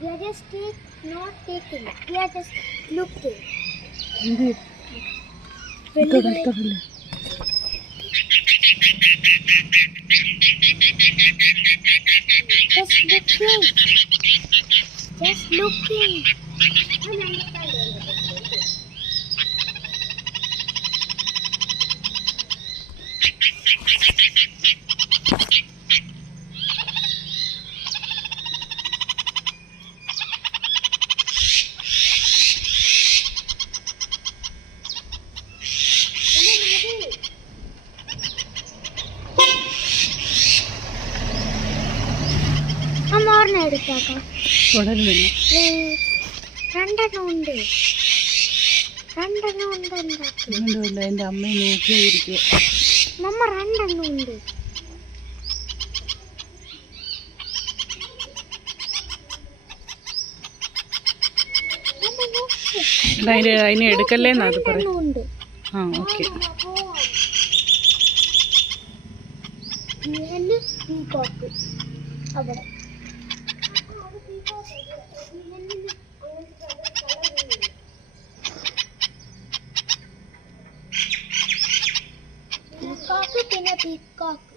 We are just not taking. We are just looking. Just looking. Just looking. എടുത്താക്കാം രണ്ടെണ്ണം ഉണ്ട് എൻ്റെ അമ്മയെ നോക്കിയായിരിക്കും നമ്മ രണ്ടെണ്ണം ഉണ്ട് അതിനെ എടുക്കല്ലേന്നാ അത് പറയും ആ ഓക്കെ അവിടെ പീക്കോക്ക് പിന്നെ പീക്കോക്ക്